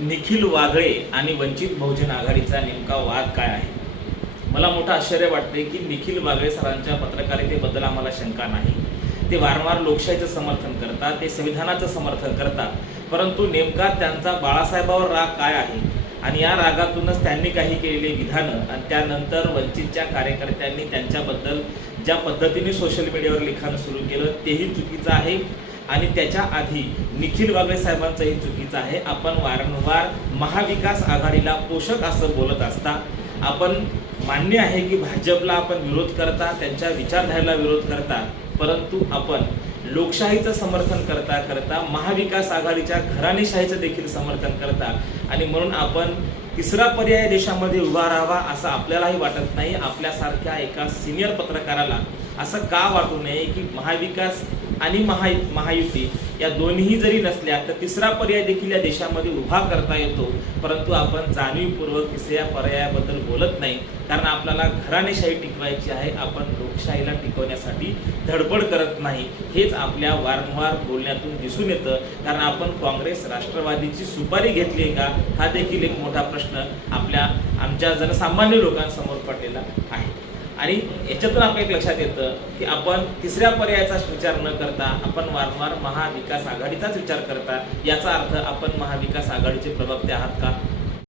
निखिल वागळे आणि वंचित बहुजन आघाडीचा नेमका वाद काय आहे? मला मोठं आश्चर्य वाटते की निखिल वागळे सरांच्या पत्रकारितेबद्दल आम्हाला शंका नाही. ते वारंवार लोकशाहीचं समर्थन करतात ते संविधानाचं समर्थन करतात परंतु नेमका त्यांचा बाळासाहेबावर राग काय आहे? आणि या रागातूनच त्यांनी काही केलेली विधानं आणि त्यानंतर वंचितच्या कार्यकर्त्यांनी त्यांच्याबद्दल ज्या पद्धतीने सोशल मीडियावर लिखाण सुरू केलं तेही चुकीचं आहे. आणि त्याच्या आधी निखिल वागळे साहेबांचंही चुकीचं आहे. आपण वारंवार महाविकास आघाडीला पोषक असं बोलत असता आपण मान्य आहे की भाजपला आपण विरोध करता त्यांच्या विचारधारेला विरोध करता परंतु आपण लोकशाहीचं समर्थन करता करता महाविकास आघाडीच्या घराणेशाहीचं देखील समर्थन करता. आणि म्हणून आपण तिसरा पर्याय देशामध्ये उभा राहावा असं आपल्यालाही वाटत नाही. आपल्यासारख्या एका सिनियर पत्रकाराला असं का वाटू नये की महाविकास आणि महा महायुती या दोन्ही जरी नसल्या तर तिसरा पर्याय देखील या देशामध्ये उभा करता येतो. परंतु आपण जाणीवपूर्वक तिसऱ्या पर्यायाबद्दल बोलत नाही. कारण आपल्याला घराणेशाही टिकवायची आहे. आपण लोकशाहीला टिकवण्यासाठी धडपड करत नाही. हेच आपल्या वारंवार बोलण्यातून दिसून येतं. कारण आपण काँग्रेस राष्ट्रवादीची सुपारी घेतली आहे का? हा देखील एक मोठा प्रश्न आपल्या आमच्या जनसामान्य लोकांसमोर पडलेला आहे. आणि याच्यातून आपल्या एक लक्षात येतं की आपण तिसऱ्या पर्यायाचाच विचार न करता आपण वारंवार महाविकास आघाडीचाच विचार करता याचा अर्थ आपण महाविकास आघाडीचे प्रवक्ते आहात का?